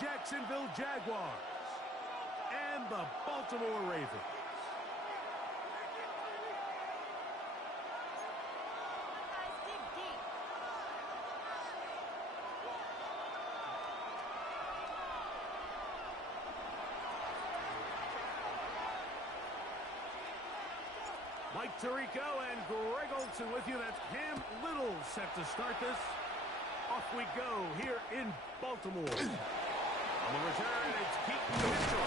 Jacksonville Jaguars and the Baltimore Ravens. Mike Tirico and Greg Olsen with you. That's Cam Little set to start this. Off we go here in Baltimore. On the return, it's Keaton Mitchell.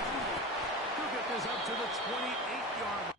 He'll get this up to the 28-yard line.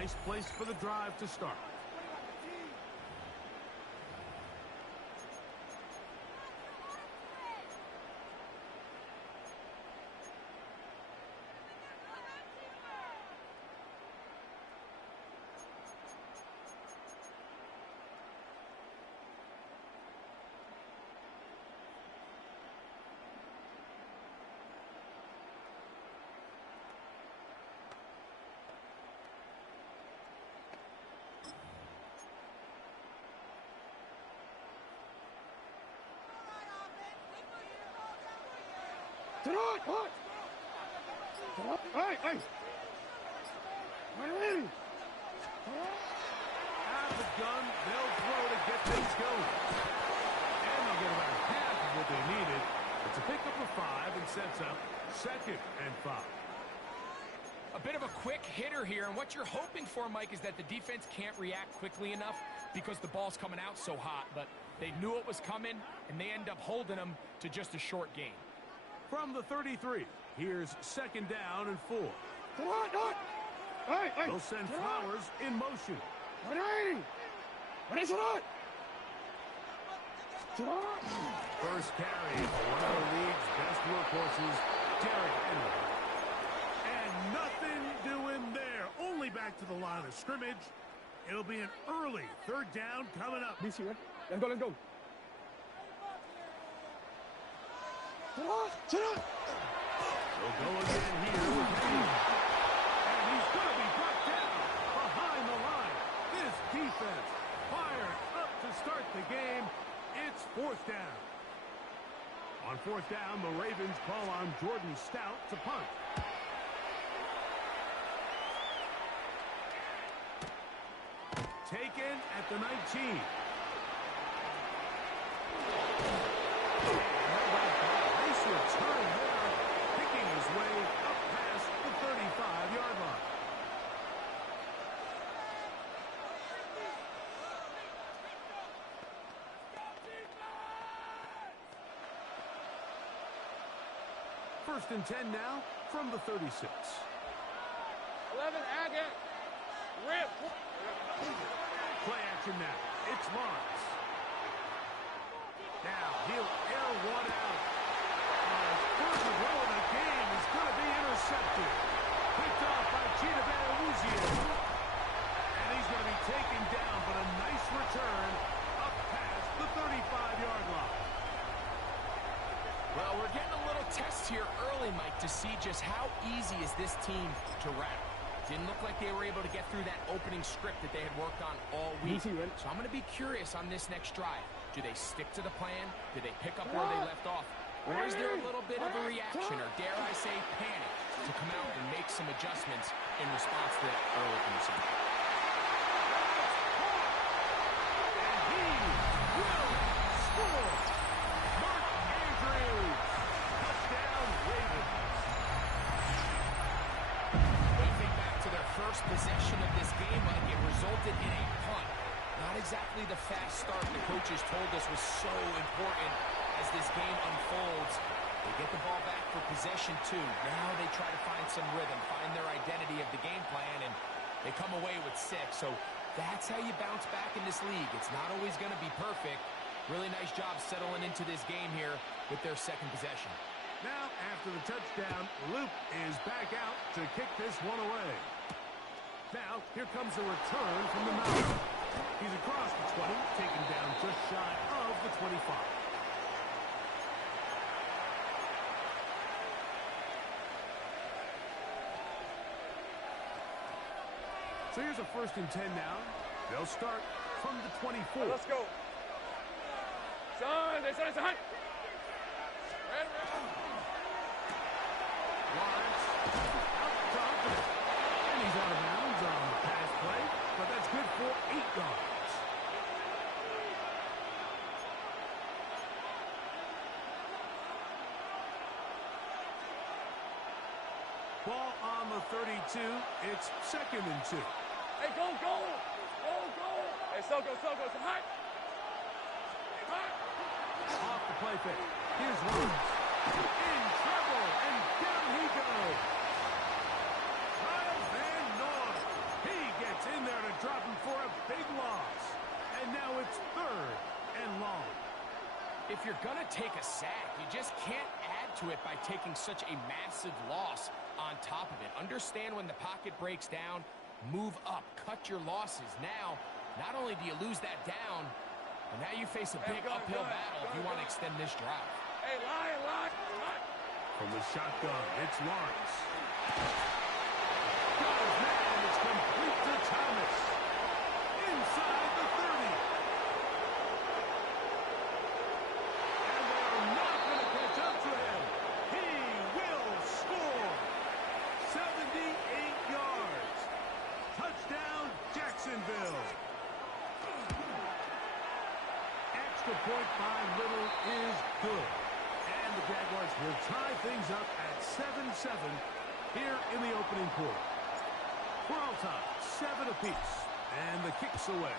Nice place for the drive to start. Out of the gun, they'll throw to get things going. And they'll get about half of what they needed. It's a pickup of 5 and sets up 2nd and 5. A bit of a quick hitter here, and what you're hoping for, Mike, is that the defense can't react quickly enough because the ball's coming out so hot, but they knew it was coming, and they end up holding them to just a short gain. From the 33, here's 2nd down and 4. They'll send Flowers in motion. First carry for one of the league's best workhorses, Derrick Henry. And nothing doing there. Only back to the line of scrimmage. It'll be an early 3rd down coming up. Let's go. They'll go again here with Hayes. And he's going to be brought down behind the line. This defense fired up to start the game. It's 4th down. On 4th down, the Ravens call on Jordan Stout to punt. Taken at the 19. Nice return there, picking his way up past the 35-yard line. First and 10 now from the 36. 11, Agate. Rip. Play action now. It's Lawrence. Now he'll air one out. First and goal in the game is going to be intercepted. Picked off by Cheetah Van. And he's going to be taken down, but a nice return up past the 35-yard line. Well, we're getting a little test here early, Mike, to see just how easy is this team to wrap. Didn't look like they were able to get through that opening script that they had worked on all week. So I'm going to be curious on this next drive. Do they stick to the plan? Do they pick up where they left off? Or is there a little bit of a reaction, or dare I say panic, to come out and make some adjustments in response to that early interception? And he will score. Mark Andrews. Touchdown, Ravens. When you think back to their first possession of this game, Mike, it resulted in a punt. Not exactly the fast start the coaches told us was so important as this game unfolds. They get the ball back for possession 2. Now they try to find some rhythm, find their identity of the game plan, and they come away with 6. So that's how you bounce back in this league. It's not always going to be perfect. Really nice job settling into this game here with their second possession. Now, after the touchdown, Luke is back out to kick this one away. Now, here comes a return from the mountain. He's across the 20, taken down just shy of the 25. So here's a 1st and 10 now. They'll start from the 24. Let's go. Son, it's a hunt. Lawrence out top, and he's out of bounds on the pass play, but that's good for 8 yards. Ball on the 32. It's 2nd and 2. Hey, go. Hey, so go. It's a hunt. Off the play fake. Here's Lawrence. In trouble, and down he goes. Kyle Van Noy. He gets in there to drop him for a big loss. And now it's 3rd and long. If you're going to take a sack, you just can't add to it by taking such a massive loss on top of it. Understand when the pocket breaks down, move up, cut your losses. Now, not only do you lose that down, but now you face a big uphill battle if you want to extend this drive. Hey, lie. From the shotgun, it's Lawrence. Goes man, it's complete to Thomas. Inside the 30. And they are not going to catch up to him. He will score. 78 yards. Touchdown, Jacksonville. Extra point by Little is good. And the Jaguars will tie things up at 7-7 here in the opening quarter. We're all tied, 7 apiece, and the kick's away.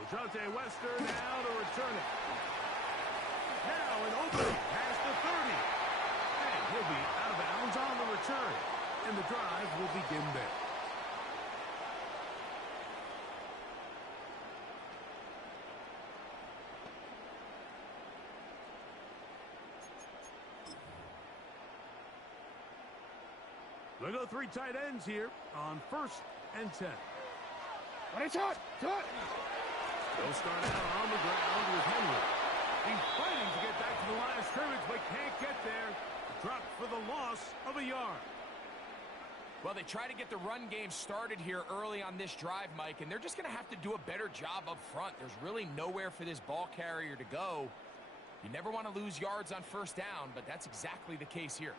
Dejounte Wester now to return it. Now an opening past the 30. And he'll be out of bounds on the return. And the drive will begin there. They go 3 tight ends here on 1st and 10. What is it? They'll start out on the ground with Henry. He's fighting to get back to the line of scrimmage, but can't get there. Dropped for the loss of a yard. Well, they try to get the run game started here early on this drive, Mike, and they're just going to have to do a better job up front. There's really nowhere for this ball carrier to go. You never want to lose yards on 1st down, but that's exactly the case here.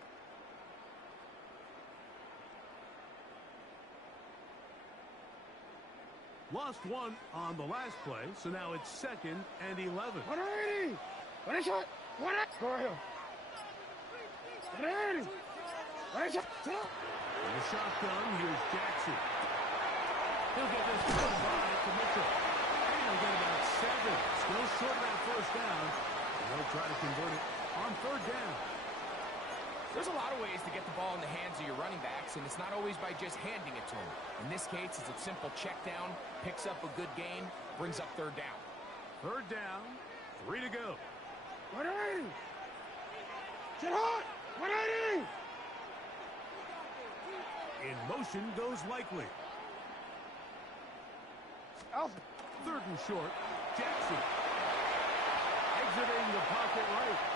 Lost 1 on the last play, so now it's 2nd and 11. 180. What is it? Go ahead. 180. What is it? In the shotgun, here's Jackson. He'll get this one by to Mitchell. And he'll get about 7. Still short of that 1st down. And they'll try to convert it on 3rd down. There's a lot of ways to get the ball in the hands of your running backs, and it's not always by just handing it to them. In this case, it's a simple check down, picks up a good gain, brings up 3rd down. 3rd down, 3 to go. 180. Get hot. 180. In motion goes Likely. Alpha. 3rd and short, Jackson. Exiting the pocket right.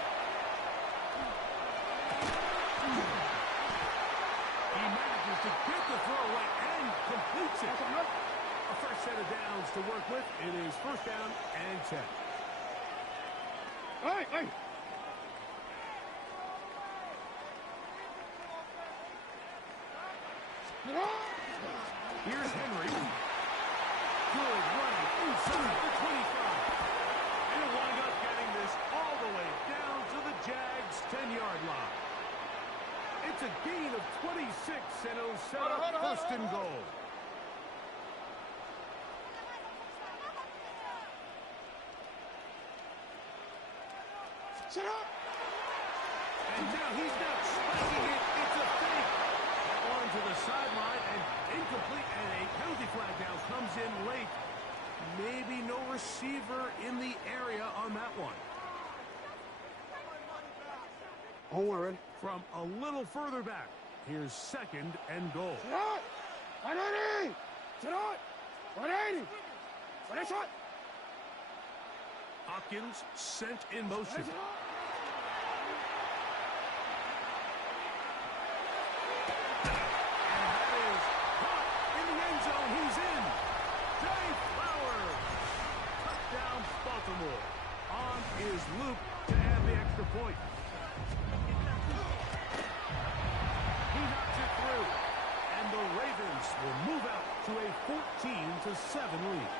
He manages to get the throw right and completes it. A first set of downs to Hey, hey. Here's Henry. Good running inside the 25. And he'll wind up getting this all the way down to the Jags' 10-yard line. It's a gain of 26, and it'll set up first and goal. Set up. And now he's not spiking it. It's a fake. On to the sideline and incomplete. And a penalty flag now comes in late. Maybe no receiver in the area on that one. Don't worry. From a little further back, here's second and goal. Shot! 180! Shot! 180! What is shot? Hopkins sent in motion. Baltimore on is Luke to add the extra point. He knocks it through, and the Ravens will move out to a 14-7 lead.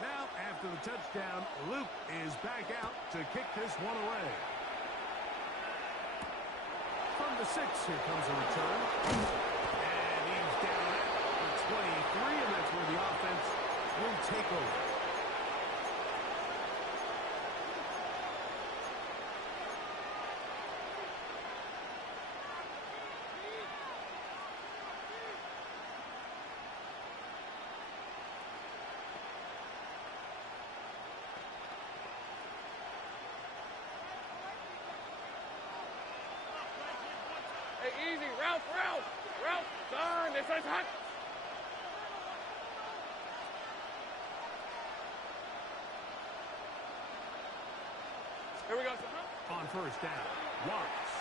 Now, after the touchdown, Luke is back out to kick this one away. From the 6, here comes a return. And he's down at the 23, and that's where the offense will take over. Easy, Ralph, turn, this is hot. Here we go, on first down, Watts.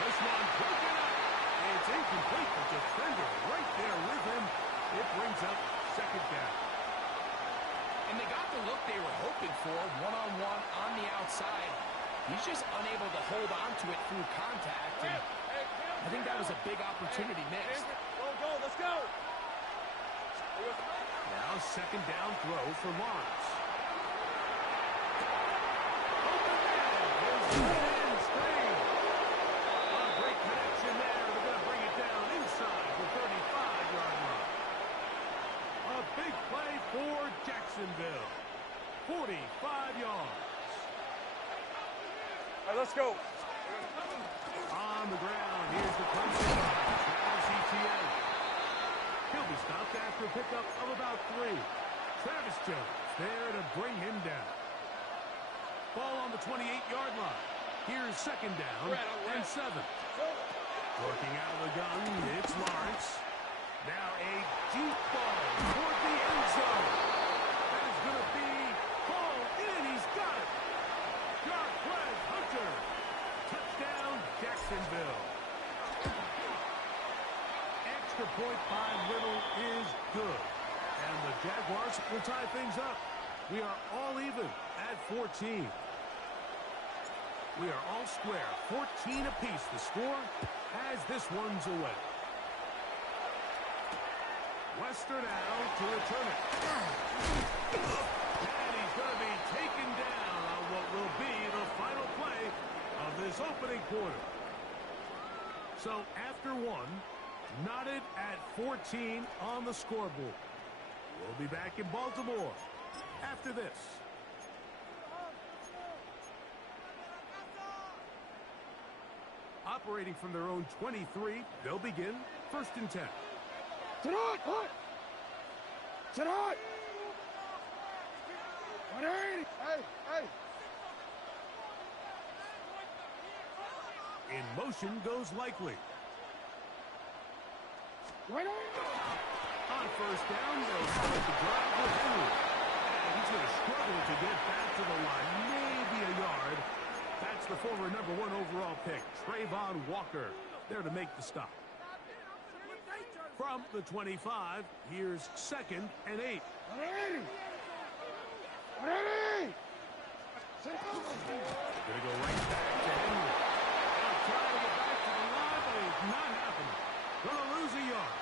This one broken up. It's incomplete, the defender right there with him. It brings up second down. And they got the look they were hoping for, one-on-one on the outside. He's just unable to hold on to it through contact, and I think that was a big opportunity missed. Go, let's go. Now second down throw for Lawrence. Open man, screen. A great connection there. They're going to bring it down inside the 35-yard line. A big play for Jacksonville. 45 yards. All right, let's go. On the ground, here's the punch. Travis Etienne. He'll be stopped after a pickup of about 3. Travis Jones there to bring him down. Ball on the 28-yard line. Here's second down and 7. Working out of the gun, it's Lawrence. Now a deep ball toward the end zone. That is going to be hauled in. He's got it. Jarquez Hunter. Touchdown, Jacksonville. Extra point by Little is good. And the Jaguars will tie things up. We are all even at 14. We are all square. 14 apiece. The score as this one's away. Wester now to return it. And he's going to be taken down on what will be the final play of this opening quarter. So after one, knotted at 14 on the scoreboard. We'll be back in Baltimore after this. Operating from their own 23, they'll begin first and 10. Shot! Shot! 180! Hey! In motion goes Likely. 180! On first down, they'll start the drive with Henry. And he's going to struggle to get back to the line. Maybe a yard, former #1 overall pick, Trayvon Walker, there to make the stop. From the 25, here's 2nd and 8. Ready! Ready! Going to go right back to Henry. Now trying to get back to the line, but it's not happening. Going to lose a yard.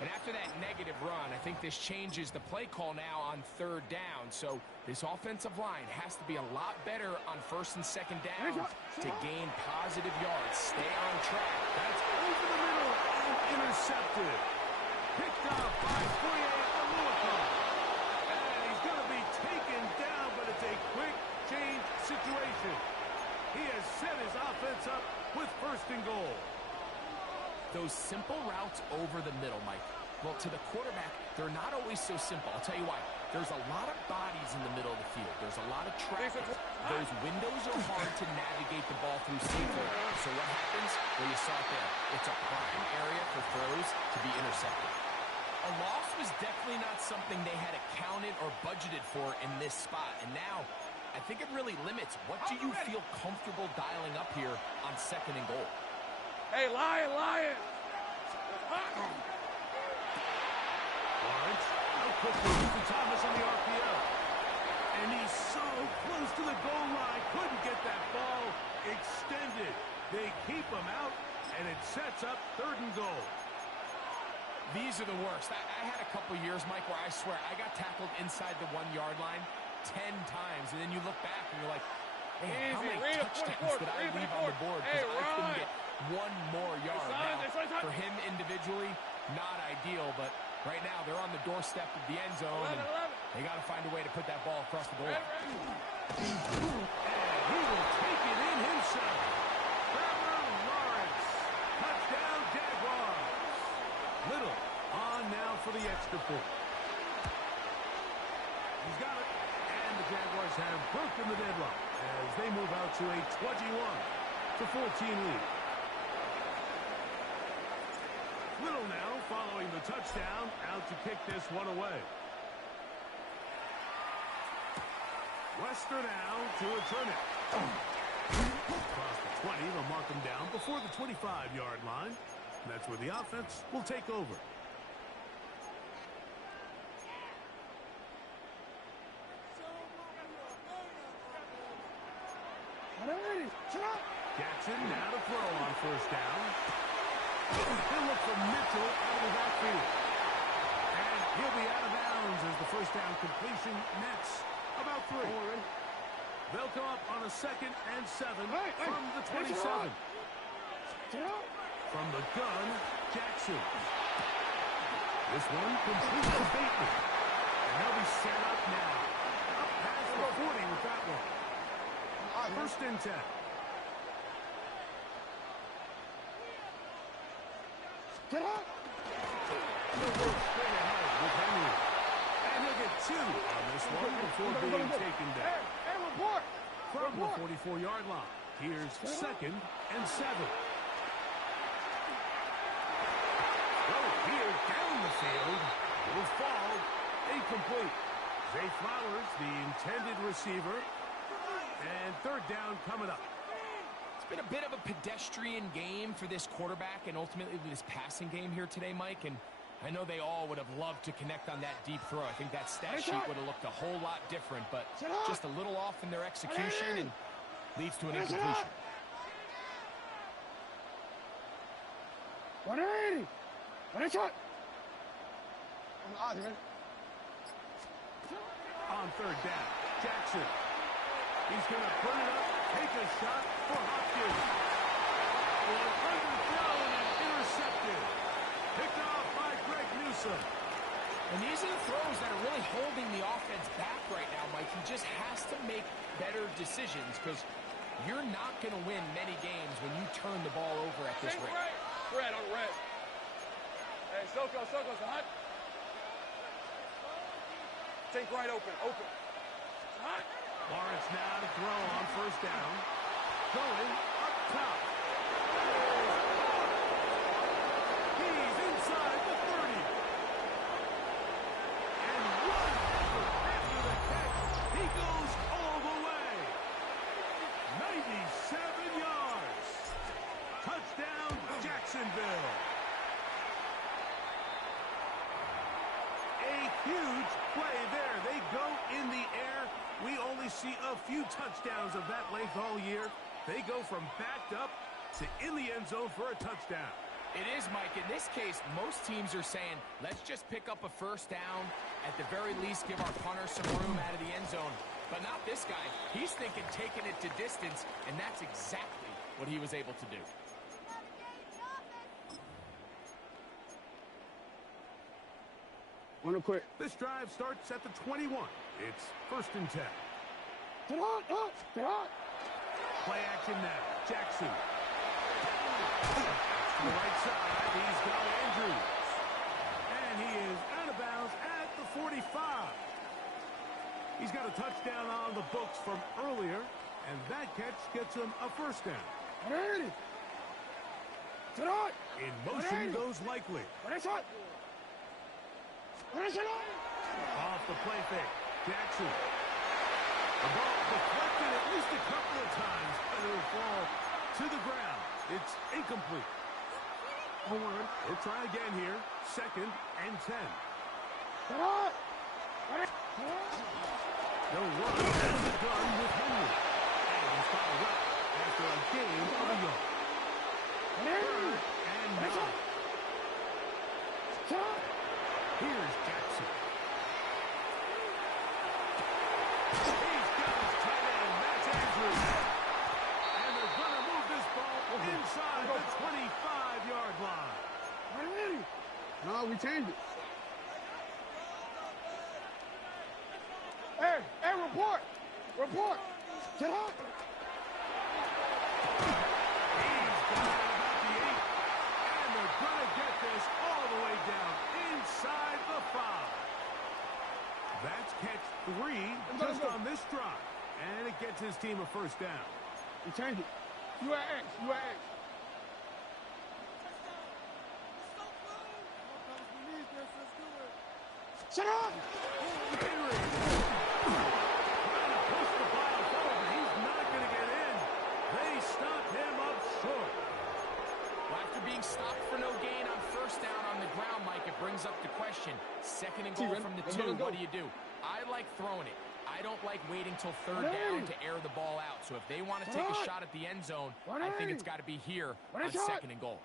And after that negative run, I think this changes the play call now on 3rd down. So this offensive line has to be a lot better on 1st and 2nd down to gain positive yards. Stay on track. That's over the middle and intercepted. Picked up by Foye Aluakon. And he's going to be taken down, but it's a quick change situation. He has set his offense up with 1st and goal. Those simple routes over the middle, Mike. Well, to the quarterback, they're not always so simple. I'll tell you why. There's a lot of bodies in the middle of the field. There's a lot of traffic. Those windows are hard to navigate the ball through safely. So what happens? Well, you saw it there. It's a prime area for throws to be intercepted. A loss was definitely not something they had accounted or budgeted for in this spot. And now, I think it really limits. What do you feel comfortable dialing up here on 2nd and goal? Hey, Lion! Lawrence, out quickly to Thomas on the RPO. And he's so close to the goal line, couldn't get that ball extended. They keep him out, and it sets up 3rd and goal. These are the worst. I had a couple years, Mike, where I swear I got tackled inside the 1-yard line 10 times, and then you look back and you're like, man, how many touchdowns did I leave on the board because I couldn't get 1 more yard? Now, for him individually, not ideal, but right now they're on the doorstep of the end zone, and they got to find a way to put that ball across the goal. And he will take it in himself. Trevor Lawrence, touchdown Jaguars. Little on now for the extra point. He's got it, and the Jaguars have broken the deadlock as they move out to a 21-14 lead. Little now following the touchdown, out to kick this one away. Wester now to return it. Across the 20, they'll mark him down before the 25-yard line. And that's where the offense will take over. Jackson now to throw on 1st down. He'll look for Mitchell out of the backfield. And he'll be out of bounds as the 1st down completion nets about 3. They'll come up on a 2nd and 7 from the 27. From the gun, Jackson. This one complete to Bateman. And he'll be set up now. Up past the 40 with that one. 1st and 10. Get up! He'll go straight ahead with Henry. And he'll get 2 on this one before being taken down. Hey, report! From the 44-yard line, here's 2nd and 7. Well, here down the field, will fall incomplete. Zay Flowers, the intended receiver, and 3rd down coming up. Been a bit of a pedestrian game for this quarterback and ultimately this passing game here today, Mike, and I know they all would have loved to connect on that deep throw. I think that stat sheet would have looked a whole lot different, but just a little off in their execution and leads to an incompletion. 180! 180 shot! On 3rd down, Jackson. He's going to put it up, take a shot for Hopkins. Underthrown and intercepted. Picked off by Greg Newsome. And these are the throws that are really holding the offense back right now, Mike. He just has to make better decisions because you're not going to win many games when you turn the ball over at this rate. Red on red. Hey, Soko's hot. Think right open. Hot. Lawrence now to throw on 1st down. Going up top. He's inside the 30. And one after the catch. He goes all the way. see a few touchdowns of that length all year. They go from backed up to in the end zone for a touchdown. It is, Mike. In this case, most teams are saying, let's just pick up a first down. At the very least, give our punter some room out of the end zone. But not this guy. He's thinking taking it to distance, and that's exactly what he was able to do. Run it quick. This drive starts at the 21. It's 1st and 10. Get on, up, get on. Play action now. Jackson. To the right side, he's got Andrews. And he is out of bounds at the 45. He's got a touchdown on the books from earlier, and that catch gets him a first down. Ready. Get on. In motion goes Likely. Ready, shot. Ready, shot. Off the play fake. Jackson. The ball deflected at least a couple of times, and it will fall to the ground. It's incomplete. We'll try again here. 2nd and 10. Get on. Ready. No run has begun with Henry. And he's fouled up after a gain of a yard. 3rd and 9. Here's Jackson. He's got his tight end, Matt Andrews. And they're going to move this ball inside the 25-yard line. No, we changed it. Hey, report. Report. Get up. He's got it about the 8. And they're going to get this all the way down inside the 5. That's catch 3 just on this drive. And it gets his team a first down. We changed it. You at X. You at X. Shut up! Henry. Trying to push the ball forward, but he's not going to get in. They stop him up short. Well, after being stopped for no gain on first down on the ground, Mike, it brings up the question. 2nd and goal from the 2. What do? I like throwing it. I don't like waiting till 3rd down to air the ball out. So if they want to take a shot at the end zone, I think it's got to be here on 2nd and goal.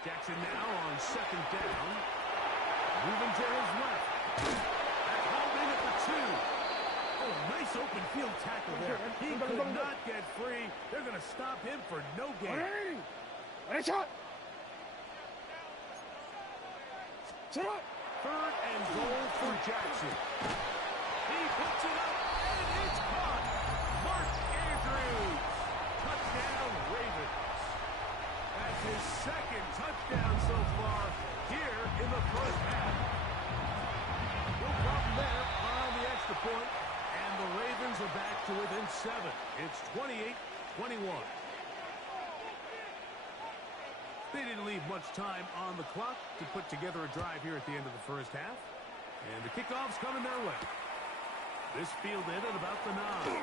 Jackson now on 2nd down. Moving to his left. That's holding at the 2. Oh, nice open field tackle there. He could not get free. They're going to stop him for no gain. Ready, shot. Shut up. 3rd and goal for Jackson. He puts it up, and it's caught. Mark Andrews. Touchdown, Ravens. That's his 2nd touchdown so far here in the first half. No problem there on the extra point, and the Ravens are back to within 7. It's 28-21. They didn't leave much time on the clock to put together a drive here at the end of the first half. And the kickoff's coming their way. This fielded at about the 9.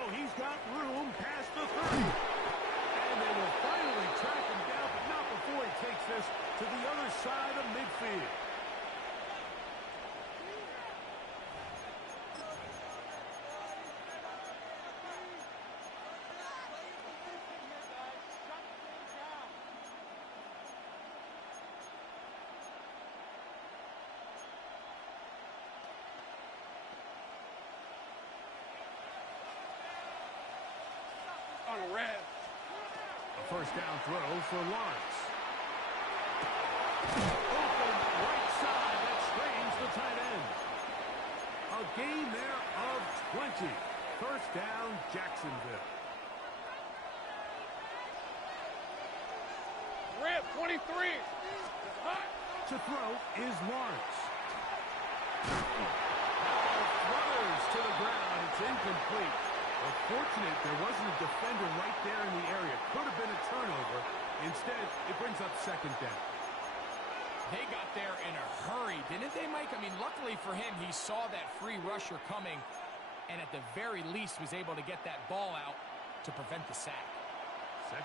Oh, he's got room past the 30. And they will finally track him down, but not before he takes this to the other side of midfield. On a red. A first down throw for Lawrence. Open right side, that strains the tight end. A gain there of 20. First down, Jacksonville. Red 23. Hot. To throw is Lawrence. Flutters to the ground. It's incomplete. Unfortunate there wasn't a defender right there in the area. Could have been a turnover. Instead, it brings up 2nd down. They got there in a hurry, didn't they, Mike? I mean, luckily for him, he saw that free rusher coming and at the very least was able to get that ball out to prevent the sack.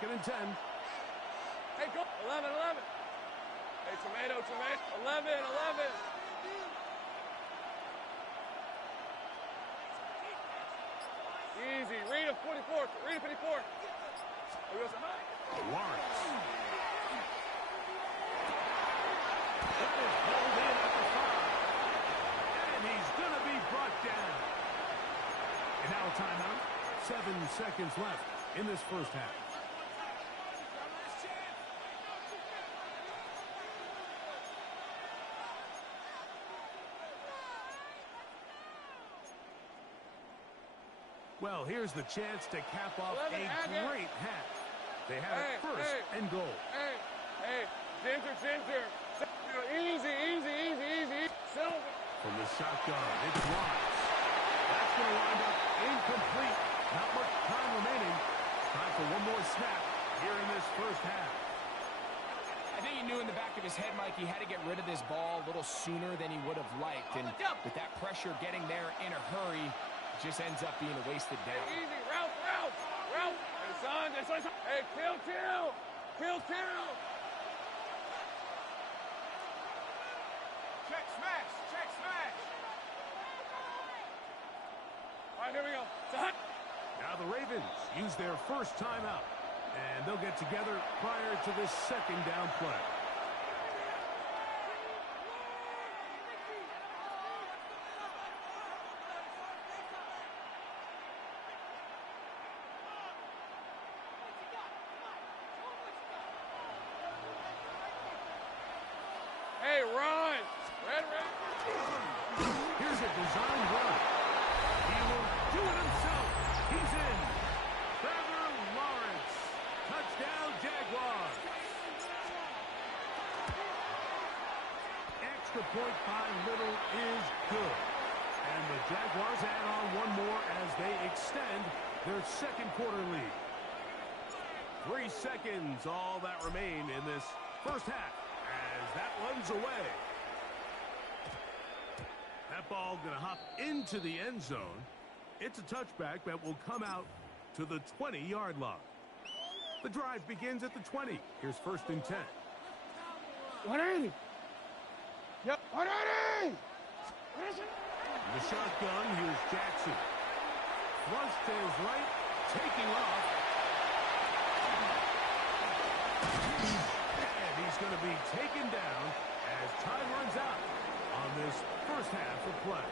2nd and 10. Hey, go. 11. Hey, tomato. 11. Easy. Read a 44. Read a 54. Here we go. Lawrence. That is pulled in at the 5. And he's going to be brought down. And now a timeout. 7 seconds left in this first half. Well, here's the chance to cap off a great half. They have it first and goal. Hey, Ginger. Easy. Silver. From the shotgun, it's Lawrence. That's going to wind up incomplete. Not much time remaining. Time for one more snap here in this first half. I think he knew in the back of his head, Mike, he had to get rid of this ball a little sooner than he would have liked. And with that pressure getting there in a hurry, it just ends up being a wasted down. Easy, route. Hey, son. Hey, kill. Check smash. All right, here we go. Now the Ravens use their first timeout, and they'll get together prior to this second down play. Hey, run. Red. Here's a design run. He will do it himself. He's in. Trevor Lawrence. Touchdown, Jaguars. Extra point by Little is good. And the Jaguars add on one more as they extend their second quarter lead. 3 seconds, all that remain in this first half as that one's away. That ball going to hop into the end zone. It's a touchback that will come out to the 20-yard line. The drive begins at the 20. Here's 1st and 10. 180. Yep, 180. The shotgun, here's Jackson. Flush to his right, taking off. And he's going to be taken down as time runs out on this first half of play.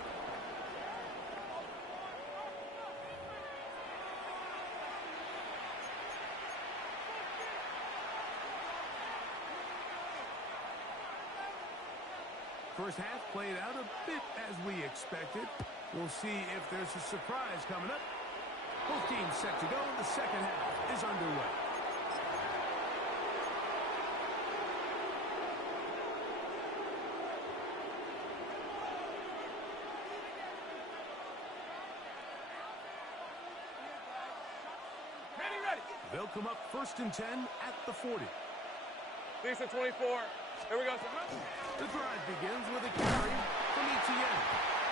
First half played out a bit as we expected. We'll see if there's a surprise coming up. Both teams set to go. The second half is underway. Ready. They'll come up 1st and 10 at the 40. Decent 24. Here we go. The drive begins with a carry from Etienne.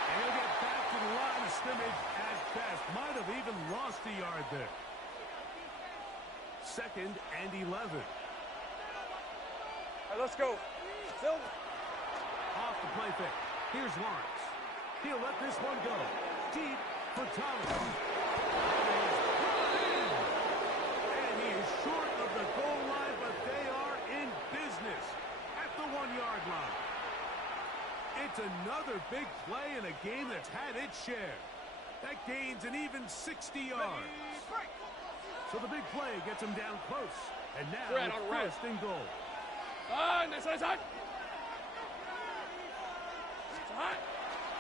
And he'll get back to the line of scrimmage at best. Might have even lost a yard there. 2nd and 11. Hey, let's go. Silver. Off the play fake. Here's Lawrence. He'll let this one go. Deep for Thomas. And he is short of the goal line, but they are in business at the 1-yard line. It's another big play in a game that's had its share. That gains an even 60 yards. So the big play gets him down close. And now it's 1st and goal. This one's hot.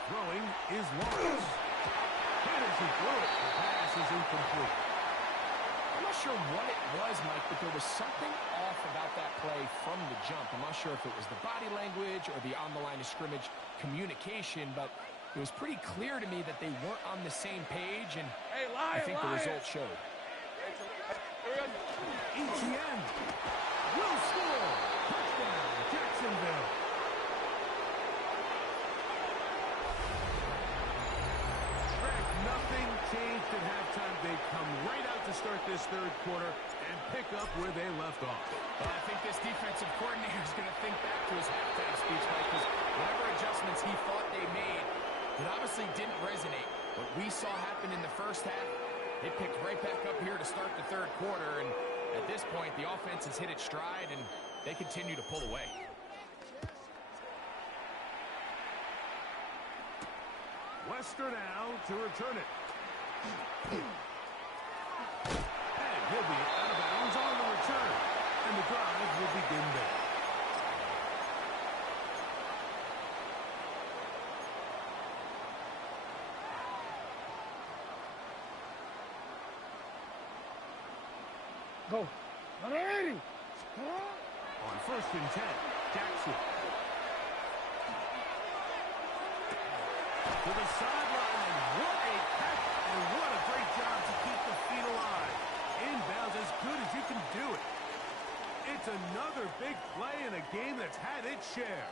Throwing is Lawrence. How does he throw it? The pass is incomplete. I'm not sure what it was, Mike, but there was something off about that play from the jump. I'm not sure if it was the body language or the on-the-line of scrimmage communication, but it was pretty clear to me that they weren't on the same page, and I think the result showed. Etienne will score. Touchdown, Jacksonville. Greg, nothing changed at halftime. They come right out to start this third quarter and pick up where they left off. Well, I think this defensive coordinator is going to think back to his halftime speech, Mike, because whatever adjustments he thought they made, it obviously didn't resonate. What we saw happen in the first half, They picked right back up here to start the third quarter, and at this point, the offense has hit its stride, and they continue to pull away. Wester now to return it. And he'll be out of bounds on the return. And the drive will begin there. Go. 180. Come on. On 1st and 10, Jackson. To the sideline, and what a catch, and what a great job to keep the feet alive. Inbounds as good as you can do it. It's another big play in a game that's had its share.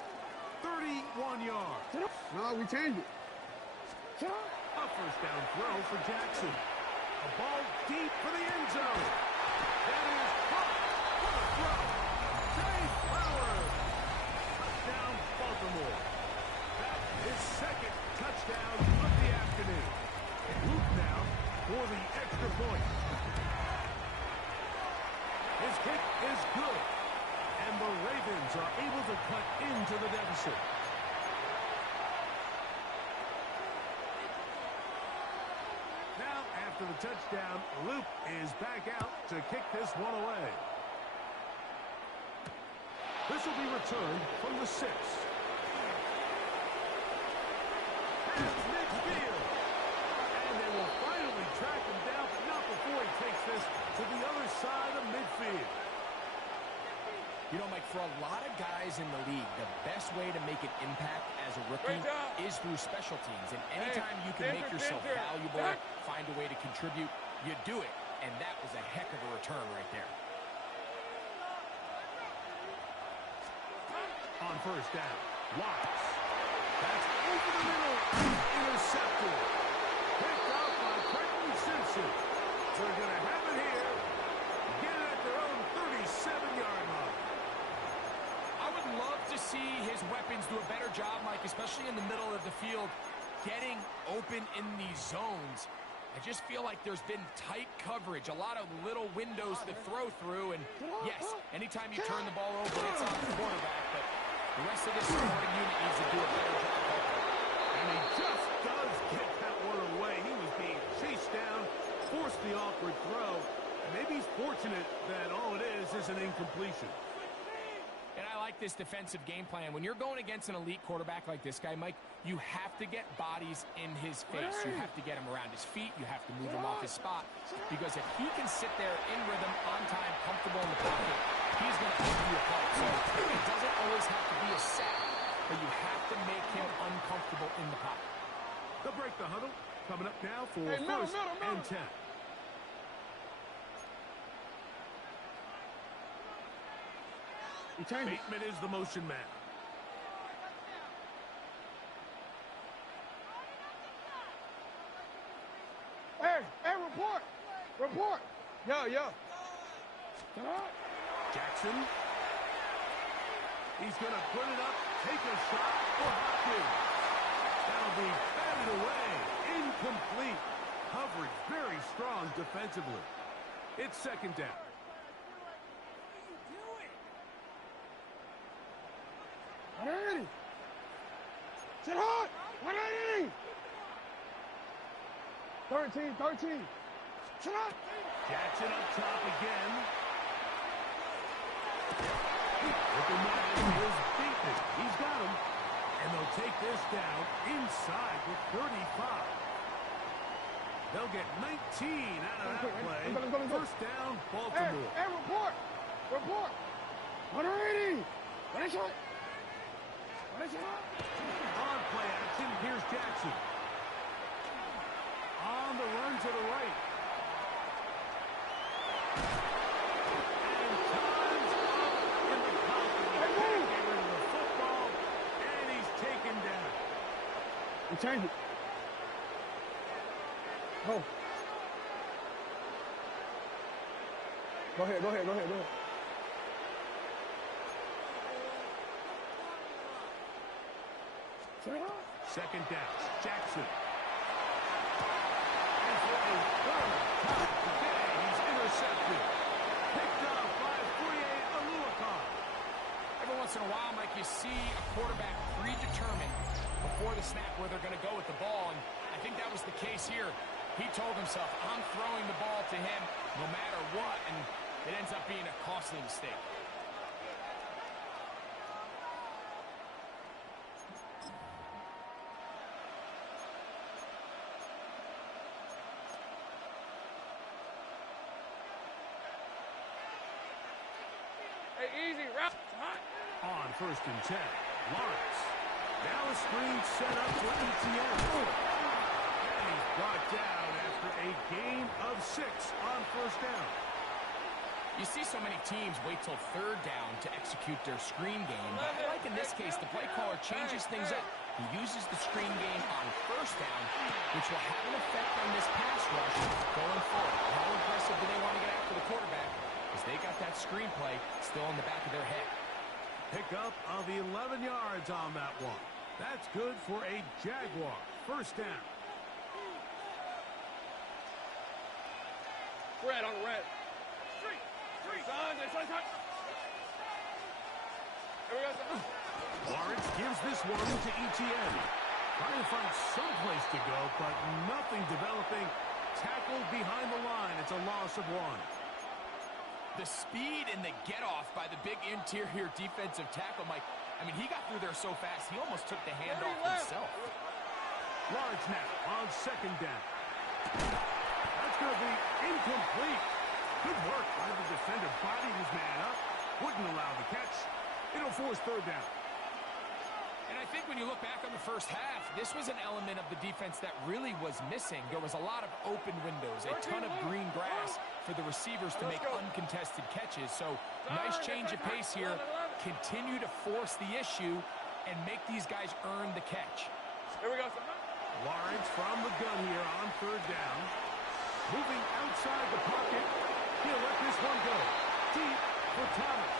31 yards. No, we changed it. A first down throw for Jackson. A ball deep for the end zone. That is caught. What a throw. Jay Flowers. Touchdown, Baltimore. That's his second touchdown of the afternoon. Luke now for the extra point. His kick is good. And the Ravens are able to cut into the deficit. Now, after the touchdown, Luke is back out to kick this one away. This will be returned from the 6. Past midfield. And they will finally track him down, but not before he takes this to the other side of midfield. You know, Mike, for a lot of guys in the league, the best way to make an impact as a rookie is through special teams. And anytime you can make yourself valuable, find a way to contribute, you do it. And that was a heck of a return right there. On first down, Watts. That's over the middle. Intercepted. Picked out by Quentin Simpson. So they're going to have it here. Get it at their own 37-yard line. I would love to see his weapons do a better job, Mike, especially in the middle of the field, getting open in these zones. I just feel like there's been tight coverage, a lot of little windows to throw through, and yes, anytime you turn the ball over, it's on the quarterback, but the rest of this supporting unit needs to do a better job helping. And he just does get that one away. He was being chased down, forced the awkward throw, and maybe he's fortunate that all it is an incompletion. And I like this defensive game plan. When you're going against an elite quarterback like this guy, Mike, you have to get bodies in his face. You have to get him around his feet. You have to move him off his spot. Because if he can sit there in rhythm, on time, comfortable in the pocket, he's going to pick you apart. So it doesn't always have to be a sack, but you have to make him uncomfortable in the pocket. They'll break the huddle. Coming up now for 1st and 10. Bateman is the motion man. Hey, report. Report. Yo. Jackson. He's going to put it up, take a shot for Hopkins. That'll be batted away. Incomplete. Coverage very strong defensively. It's 2nd down. Sit hard! 180! 13. Sit up! Jackson up top again. Open man is beaten. He's got him. And they'll take this down inside with 35. They'll get 19 out of that play. First down, Baltimore. Hey, report! 180! What is it? On play action, here's Jackson. On the run to the right. And time's up in the pocket. He can't get rid of the football, and he's taken down. We changed it. Go ahead. 2nd down, Jackson. And for a third the case here. He told himself, I'm throwing the ball to him no matter what, and it ends up being a costly mistake. Hey, easy, route. On 1st and 10, Lawrence. Now a screen set up for Odea. And he's brought down after a gain of 6 on 1st down. You see so many teams wait till 3rd down to execute their screen game, but like in this case, the play caller changes things up. He uses the screen game on 1st down, which will have an effect on this pass rush going forward. How aggressive do they want to get after the quarterback? Because they got that screenplay still in the back of their head. Pickup of 11 yards on that one. That's good for a Jaguar. 1st down. Red on the red. Son, here we go, son. Lawrence gives this one to Etienne. Trying to find some place to go, but nothing developing. Tackled behind the line. It's a loss of 1. The speed and the get-off by the big interior defensive tackle, Mike. I mean, he got through there so fast, he almost took the handoff himself. Lawrence now on 2nd down. That's going to be incomplete. Good work by the defender. Bodied his man up. Wouldn't allow the catch. It'll force 3rd down. And I think when you look back on the first half, this was an element of the defense that really was missing. There was a lot of open windows, a ton of green grass for the receivers to make uncontested catches. So nice change of pace here. Continue to force the issue and make these guys earn the catch. Here we go, son. Lawrence from the gun here on 3rd down. Moving outside the pocket. He'll let this one go. Deep for Thomas.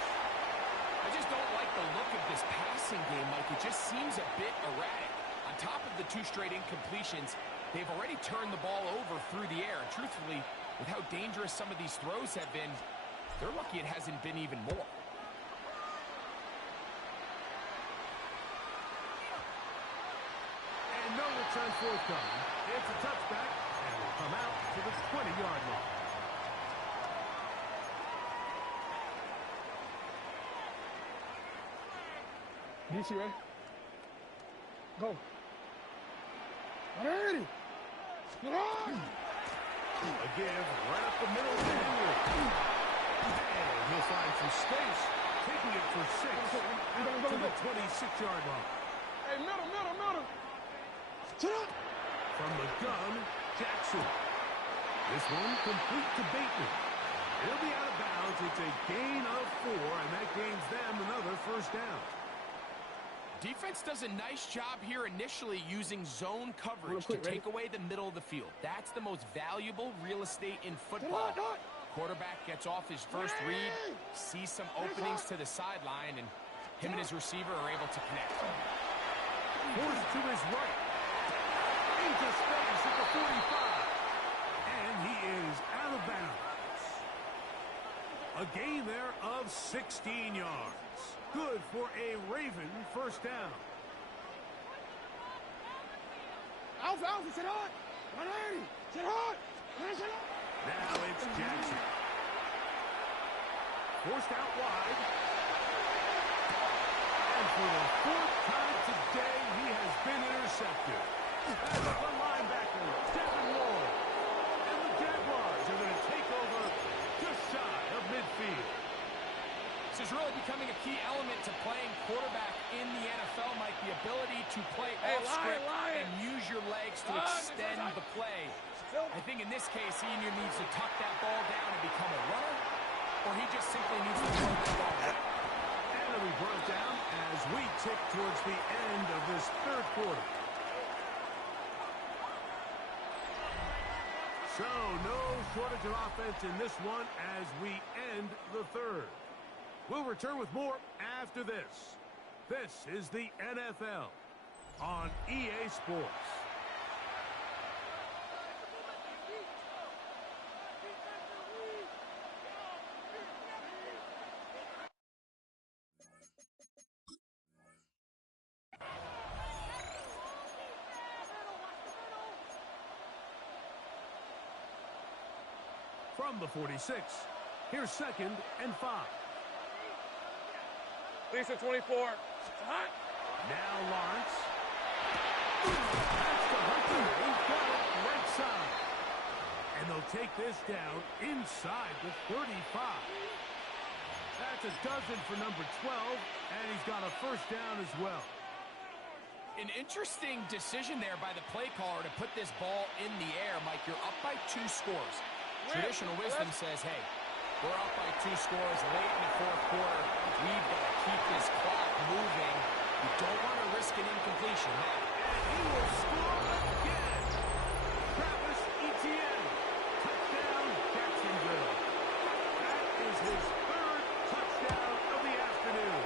I just don't like the look of this passing game, Mike. It just seems a bit erratic. On top of the 2 straight incompletions, they've already turned the ball over through the air. And truthfully, with how dangerous some of these throws have been, they're lucky it hasn't been even more. And no return forthcoming. It's a touchback, and will come out to the 20-yard line. DC, ready? Go. Ready. Get on! A give right up the middle to Henry. And he'll find some space, taking it for 6 to the 26-yard line. Hey, middle. From the gun, Jackson. This one complete to Bateman. He'll be out of bounds. It's a gain of 4, and that gains them another 1st down. Defense does a nice job here initially using zone coverage to take away the middle of the field. That's the most valuable real estate in football. Quarterback gets off his first read, sees some openings to the sideline, and him and his receiver are able to connect. Forced to his right. Into space at the 45. And he is out of bounds. A gain there of 16 yards. Good for a Raven 1st down. Alpha, sit on. 180. Sit on. Now it's Jackson. Forced out wide. And for the 4th time today, he has been intercepted. That's the linebacker, Devin Lloyd. And the Jaguars are going to take over just shy of midfield. This is really becoming a key element to playing quarterback in the NFL, Mike. The ability to play off script and use your legs to extend the play. I think in this case, he either needs to tuck that ball down and become a runner, or he just simply needs to throw that ball back. And we brought down as we tick towards the end of this 3rd quarter. So, no shortage of offense in this one as we end the 3rd. We'll return with more after this. This is the NFL on EA Sports. from the 46. Here's 2nd and 5. Lisa 24. Hot. Now Lawrence. That's the Hunter. He's got it right side. And they'll take this down inside the 35. That's a dozen for number 12, and he's got a first down as well. An interesting decision there by the play caller to put this ball in the air. Mike, you're up by 2 scores. Traditional wisdom says, hey, we're up by 2 scores late in the 4th quarter. We've got to keep this clock moving. You don't want to risk an incompletion now. And he will score again. Travis Etienne. Touchdown, Jacksonville. That is his 3rd touchdown of the afternoon.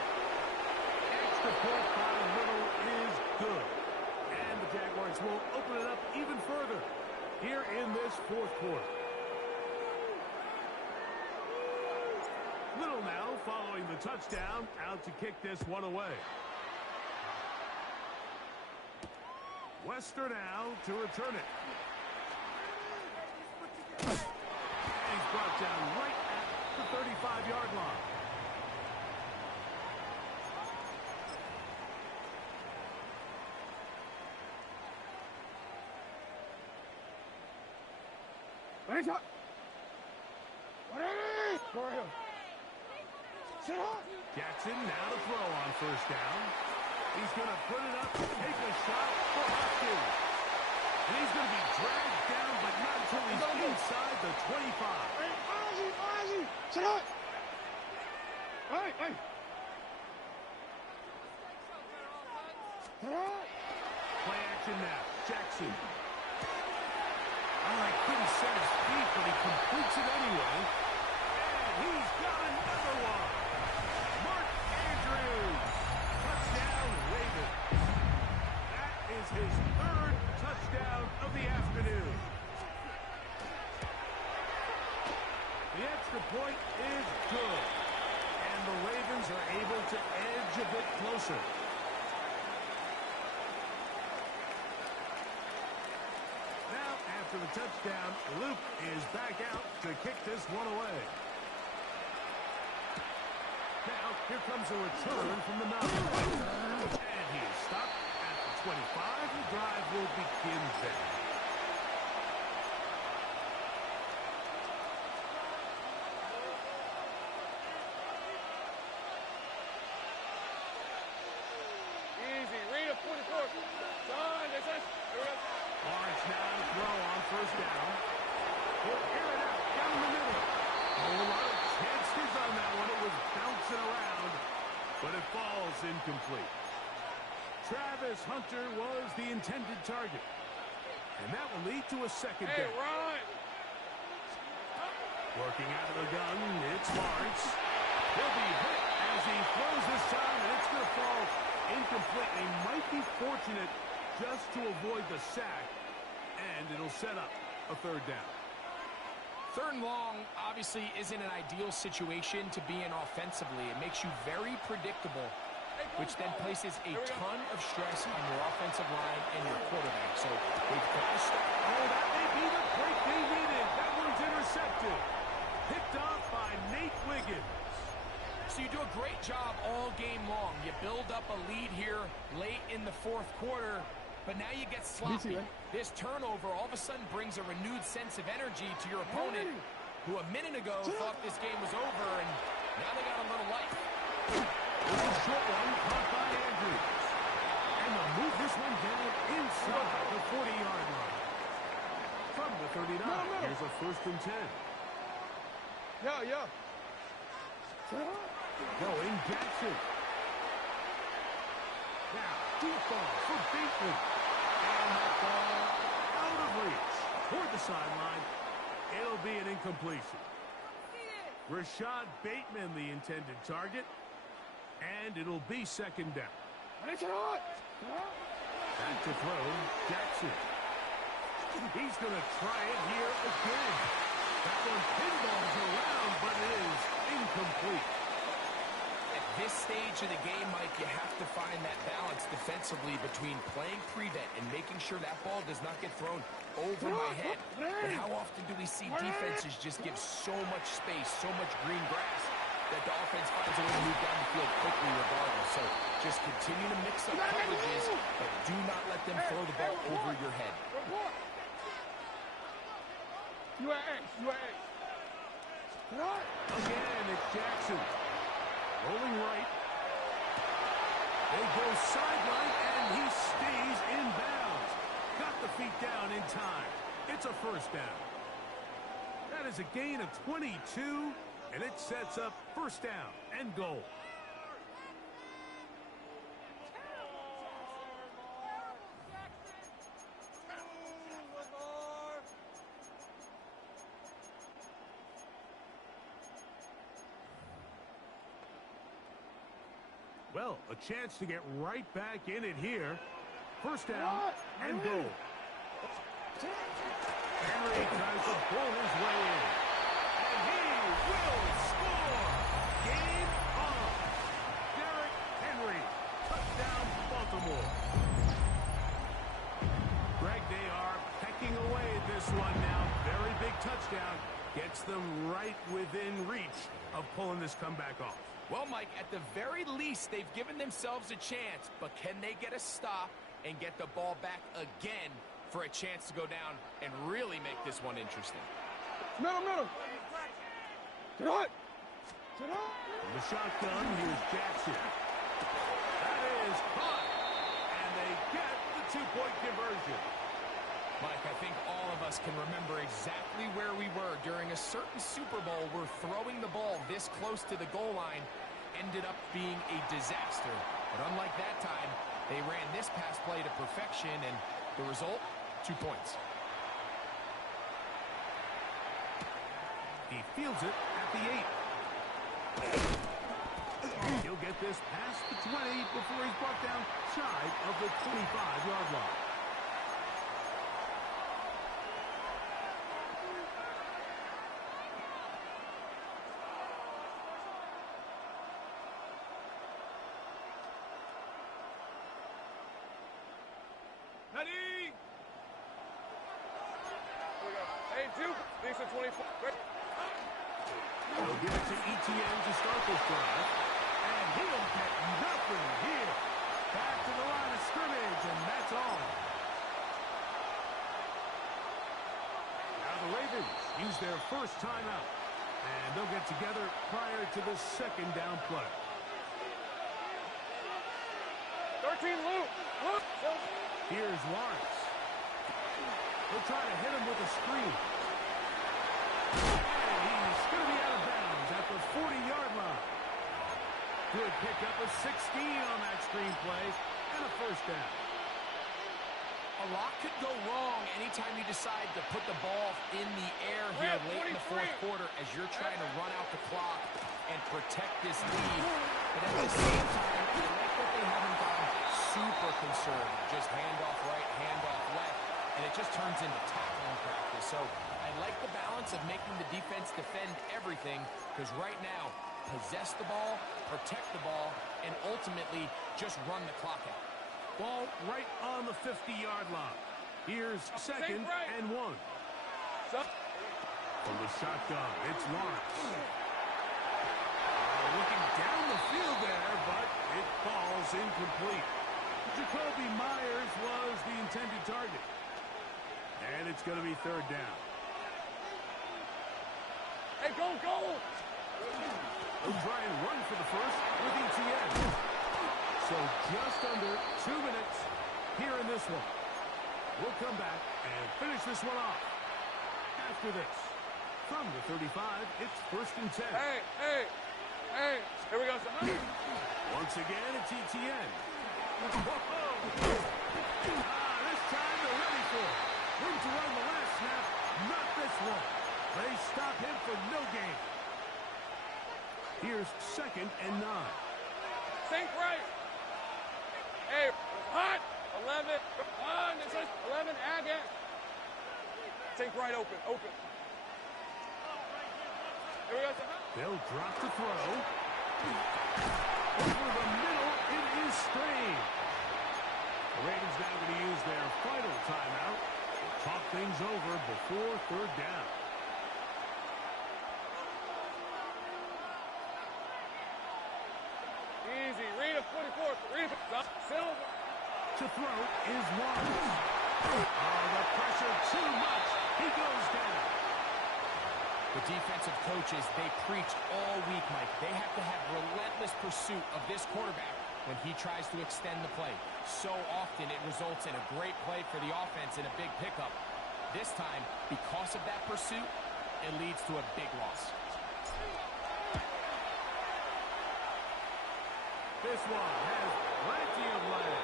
Extra point by Little is good. And the Jaguars will open it up even further here in this 4th quarter. Little now following the touchdown, out to kick this one away. Wester now to return it. And he's brought down right at the 35-yard line. Jackson now to throw on first down. He's going to put it up, take a shot for Hopkins. And he's going to be dragged down, but not until he's inside the 25. Ozzy, sit up. Hey. Play action now. Jackson. Oh, he couldn't set his feet, but he completes it anyway. And he's got another one. Mark Andrews. Touchdown, Ravens. That is his 3rd touchdown of the afternoon. The extra point is good. And the Ravens are able to edge a bit closer. Now, after the touchdown, Luke is back out to kick this one away. Now, here comes a return from the 9. And he is stopped at the 25. The drive will begin there. Easy. Read a 44. John, that's us. Lawrence now to throw on first down. He'll air it out down the middle. A lot of chances on that one. It was bouncing around, but it falls incomplete. Travis Hunter was the intended target. And that will lead to a second down. Run! Working out of the gun, it's Lawrence. He'll be hit as he throws this time, and it's going to fall incomplete. They might be fortunate just to avoid the sack, and it'll set up a 3rd down. 3rd and long obviously isn't an ideal situation to be in offensively. It makes you very predictable, which then places a ton of stress on your offensive line and your quarterback. So they've got to stop. Oh, that may be the break they needed. That one's intercepted. Picked off by Nate Wiggins. So you do a great job all game long. You build up a lead here late in the 4th quarter, but now you get sloppy. This turnover all of a sudden brings a renewed sense of energy to your opponent, who a minute ago thought this game was over, and now they got a little life. It's a short one caught by Andrews. And they'll move this one down inside the 40-yard line. From the 39, here's a 1st and 10. Yeah. Going Jackson. Now, deep ball for Bateman. And that ball out of reach. Toward the sideline. It'll be an incompletion. Rashad Bateman, the intended target. And it'll be 2nd down. Back to throw, Jackson. He's going to try it here again. That one pinballs around, but it is incomplete. this stage of the game, Mike, you have to find that balance defensively between playing prevent and making sure that ball does not get thrown over my head. But how often do we see defenses just give so much space, so much green grass, that the offense finds a way to move down the field quickly regardless? So just continue to mix up coverages, but do not let them throw the ball over your head. You are X. Again, it's Jackson. Rolling right. They go sideline, and he stays in bounds. Got the feet down in time. It's a first down. That is a gain of 22, and it sets up first down and goal. Well, a chance to get right back in it here. First down and goal. Henry tries to pull his way in. And he will score. Game on. Derrick Henry. Touchdown, Baltimore. Greg, they are pecking away at this one now. Very big touchdown. Gets them right within reach of pulling this comeback off. Well, Mike, at the very least, they've given themselves a chance, but can they get a stop and get the ball back again for a chance to go down and really make this one interesting? Middle. Get From the shotgun, here's Jackson. That is caught, and they get the two-point conversion. Mike, I think all of us can remember exactly where we were during a certain Super Bowl where throwing the ball this close to the goal line ended up being a disaster. But unlike that time, they ran this pass play to perfection, and the result, 2 points. He fields it at the 8. He'll get this past the 20 before he's brought down shy of the 25-yard line. Ready? Hey, Duke. These are 24. He'll give it to ETN to start this drive. And he'll get nothing here. Back to the line of scrimmage, and that's all. Now the Ravens use their first timeout. And they'll get together prior to the second down play. 13, Luke. Here's Lawrence. He'll try to hit him with a screen. And he's going to be out of bounds at the 40-yard line. Good pickup of 16 on that screen play and a first down. A lot could go wrong anytime you decide to put the ball in the air here late in the fourth quarter as you're trying to run out the clock and protect this lead. But at the same time, I like that they haven't gone super conservative. Just handoff right, handoff left, and it just turns into tackling practice. So I like the balance of making the defense defend everything, because right now, possess the ball, protect the ball, and ultimately just run the clock out. Ball right on the 50-yard line. Here's second and 1. From the shotgun, it's Lawrence. Looking down the field there, but it falls incomplete. Jacoby Myers was the intended target. And it's going to be third down. Hey, go! He'll try and run for the first with ETN. So just under 2 minutes here in this one. We'll come back and finish this one off. After this, from the 35, it's first and 10. Hey! Here we go. Once again, it's ETN. This time they're ready for it. Room to run the last snap, not this one. They stop him for no gain. Here's second and 9. Sink right. Hey, hot. 11. On. This is 11. Again. Sink right open. Here we go. They'll drop the throw. Over the middle, it is Strain. The Ravens now going to use their final timeout. Talk things over before third down. Easy. Read it, 44. Read it. Silver. To throw is Wallace. Oh, the pressure too much. He goes down. The defensive coaches, they preached all week, Mike. They have to have relentless pursuit of this quarterback when he tries to extend the play. So often it results in a great play for the offense and a big pickup. This time, because of that pursuit, it leads to a big loss. This one has plenty of leg.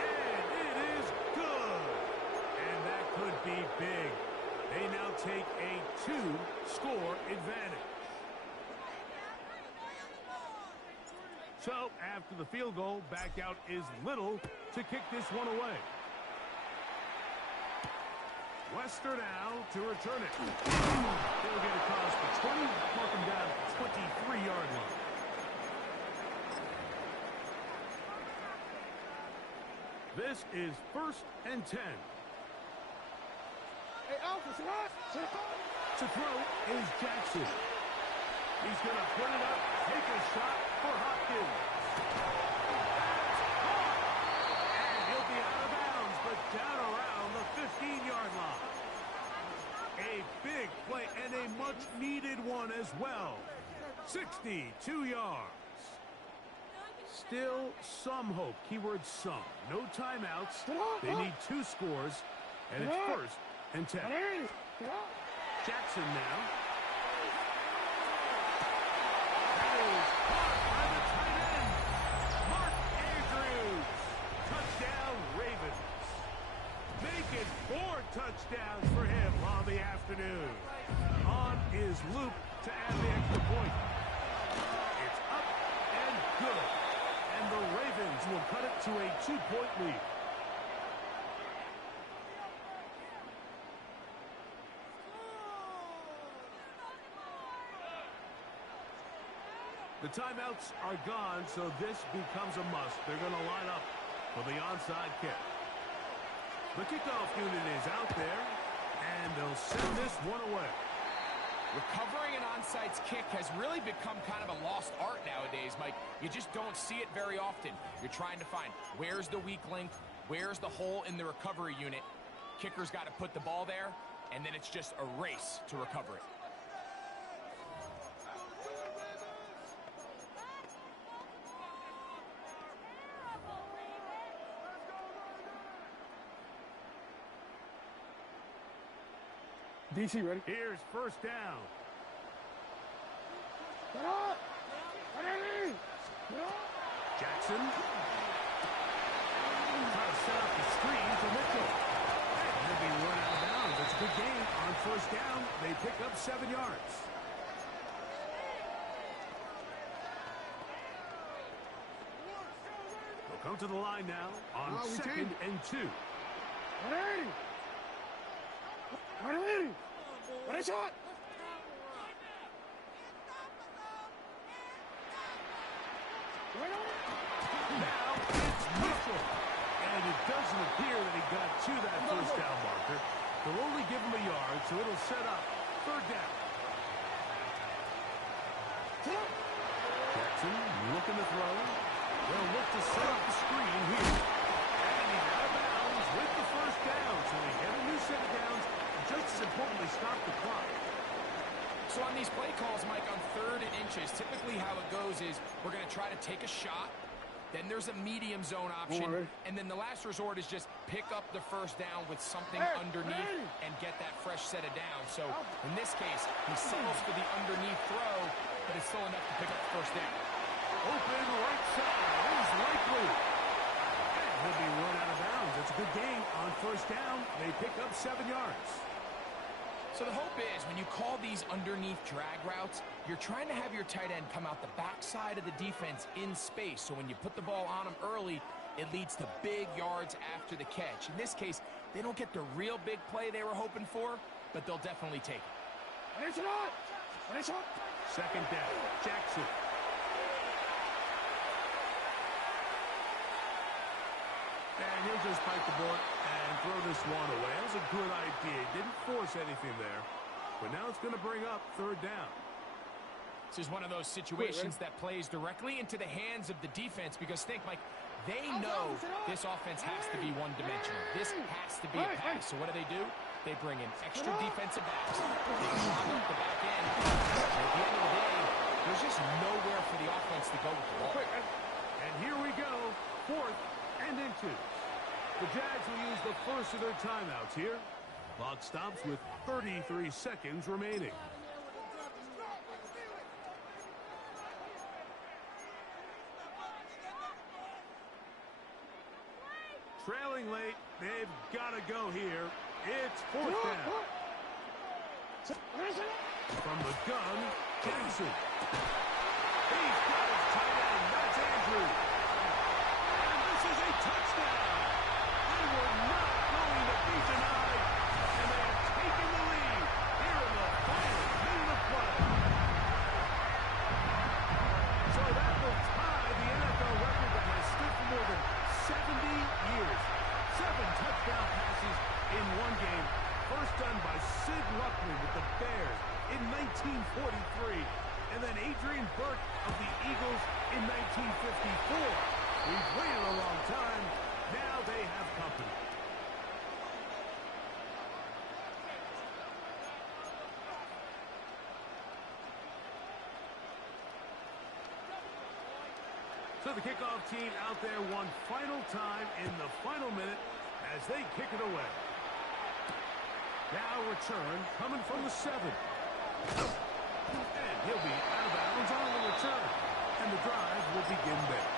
And it is good. And that could be big. They now take a 2-score advantage. So, after the field goal, back out is Little to kick this one away. Wester now to return it. They'll get across the 20, mark him down at the 23-yard line. This is 1st and 10. Hey, Alpha, sit hot. To throw is Jackson. He's going to put it up, take a shot for Hopkins. That's caught. And he'll be out of bounds, but down around the 15-yard line. A big play and a much-needed one as well. 62 yards. Still some hope. Keyword some. No timeouts. They need 2 scores, and it's 1st and 10. Jackson now. That is caught by the tight end. Mark Andrews. Touchdown, Ravens. Make it 4 touchdowns for him on the afternoon. On is Luke to add the extra point. It's up and good. And the Ravens will cut it to a 2-point lead. The timeouts are gone, so this becomes a must. They're going to line up for the onside kick. The kickoff unit is out there, and they'll send this one away. Recovering an onside kick has really become kind of a lost art nowadays, Mike. You just don't see it very often. You're trying to find where's the weak link, where's the hole in the recovery unit. Kicker's got to put the ball there, and then it's just a race to recover it. DC ready? Here's 1st down. Jackson. Trying to set up the screen for Mitchell. And he'll be run out of bounds. It's a good game on 1st down. They pick up 7 yards. They'll come to the line now on 2nd and 2. What a shot! Now it's Mitchell. And it doesn't appear that he got to that 1st down marker. They'll only give him a yard, so it'll set up 3rd down. Jackson looking to throw. They'll look to set up the screen here. And he's out of bounds with the 1st down. So they get a new set of downs. Just as importantly, stop the clock. So on these play calls, Mike, on 3rd and inches, typically how it goes is we're going to try to take a shot. Then there's a medium zone option. And then the last resort is just pick up the 1st down with something underneath and get that fresh set of downs. So in this case, he settles for the underneath throw, but it's still enough to pick up the 1st down. Open right side is likely. And he'll be run out of bounds. It's a good game on 1st down. They pick up 7 yards. So the hope is when you call these underneath drag routes, you're trying to have your tight end come out the backside of the defense in space. So when you put the ball on him early, it leads to big yards after the catch. In this case, they don't get the real big play they were hoping for, but they'll definitely take it. 2nd down. Jackson. And he'll just bite the bullet and throw this one away. That was a good idea. Didn't force anything there. But now it's going to bring up third down. This is one of those situations that plays directly into the hands of the defense because think, Mike, they know this offense has to be one-dimensional. This has to be a pass. So what do? They bring in extra defensive backs. They clog up the back end. And at the end of the day, there's just nowhere for the offense to go with the ball. And here we go, 4th and inches. The Jags will use the first of their timeouts here. Clock stops with 33 seconds remaining. Trailing late, they've got to go here. It's 4th down. From the gun, Jackson. He's got his tight end. That's Andrews. And this is a touchdown. They were not going to be denied, and they have taken the lead here in the final minute of play. So that will tie the NFL record that has stood for more than 70 years. 7 touchdown passes in one game. First done by Sid Luckman with the Bears in 1943. And then Adrian Burke of the Eagles in 1954. We've waited a long time. Now they have company. So the kickoff team out there one final time in the final minute as they kick it away. Now return coming from the 7. And he'll be out of bounds on the return. And the drive will begin there.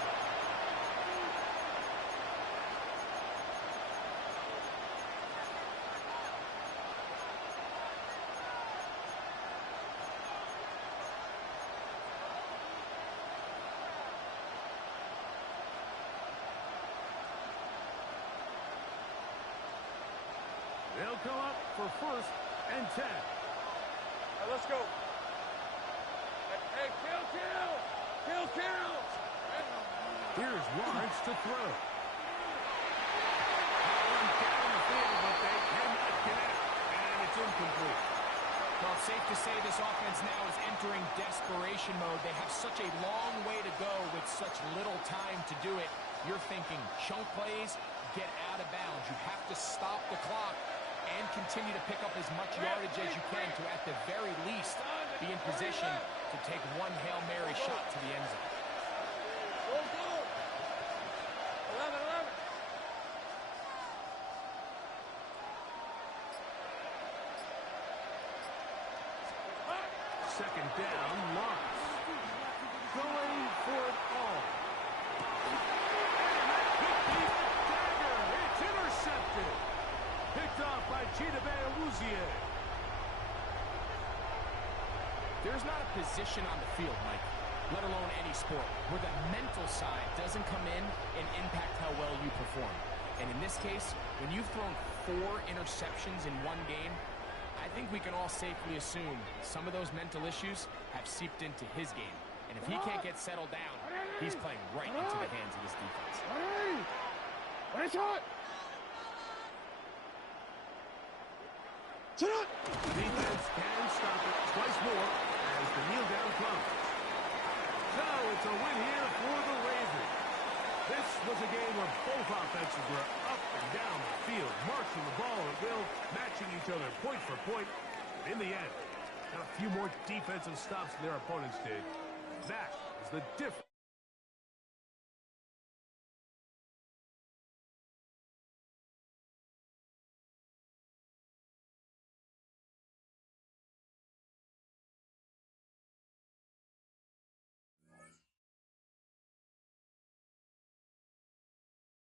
They'll come up for 1st and 10. All right, let's go. Hey, kill! Here's Lawrence to throw. Down the field, but they cannot connect, and it's incomplete. Well, it's safe to say this offense now is entering desperation mode. They have such a long way to go with such little time to do it. You're thinking chunk plays, get out of bounds. You have to stop the clock and continue to pick up as much yardage as you can to, at the very least, be in position to take one Hail Mary shot to the end zone. Go! 11. Second down, Lawrence. Going for it all. And that could be the dagger. It's intercepted. Picked off by Odea. There's not a position on the field, Mike, let alone any sport, where the mental side doesn't come in and impact how well you perform. And in this case, when you've thrown 4 interceptions in one game, I think we can all safely assume some of those mental issues have seeped into his game. And if he can't get settled down, he's playing right into the hands of his defense. Defense can stop it twice more as the kneel down comes. So it's a win here for the Ravens. This was a game where both offenses were up and down the field, marching the ball at will, matching each other point for point. In the end, got a few more defensive stops than their opponents did. That is the difference.